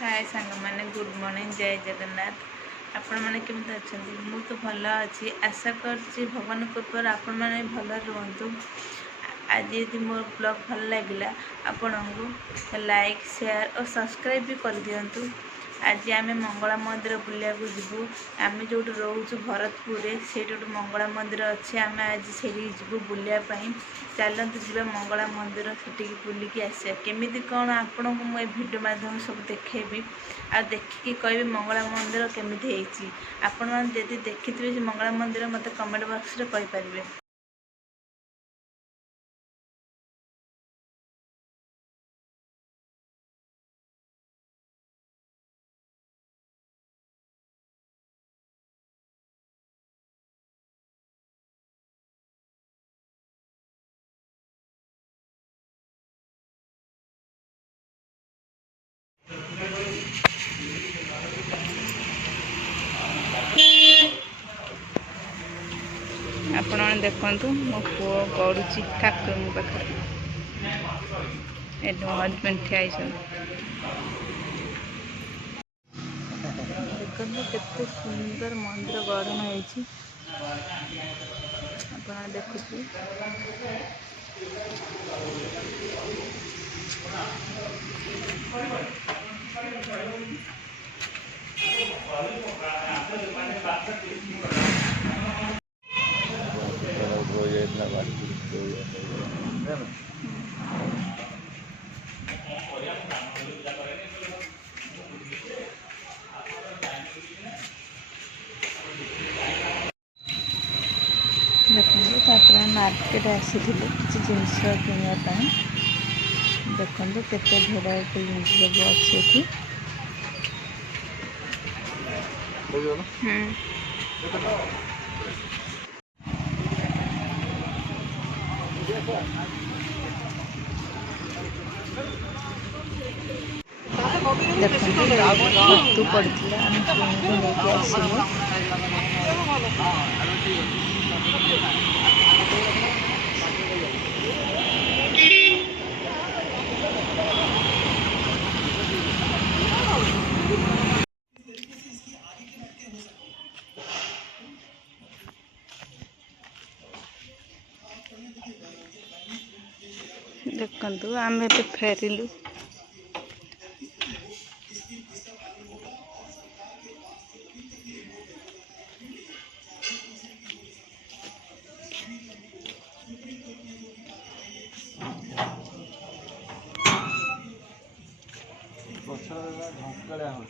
हाय सांग मैंने good morning जय जगन्नाथ। आपण मैंने केमती अच्छा मु तो भल अच्छी आशा कर भगवान कृपा आपण मैंने भल रुहतु। आज यदि मोर ब्लॉग भल लगे आपण को लाइक शेयर और सब्सक्राइब भी कर दिंतु। आज आम मंगला मंदिर बुलिया जीवु। आम जो रोचु भरतपुर से मंगला मंदिर अच्छे आम आज से जीवु बुलायापी। चलतु जी मंगला मंदिर से बुलिकी आसा केमी कौन आपण को मुझे भिडियो मध्यम सब देखेबी आ देखिकी कह मंगला मंदिर केमी आपण मैंने जब देखि थे मंगला मंदिर मत कमेंट बॉक्स रे कहि परिबे। आपण मैंने देखु मो पु गड़ुची ठाकुर पाखे ए हजबैंड ठिया देखते केते सुंदर मंदिर गढ़ना है आप देखुचे। देखते मार्केट आसी किसी जिनस किनापी देखते केते भेराइटी जिन सब अच्छी देखते छतु पड़ता आम किनिक आसलु। देखु आम फेरिलु गछर ढंकड़ा हो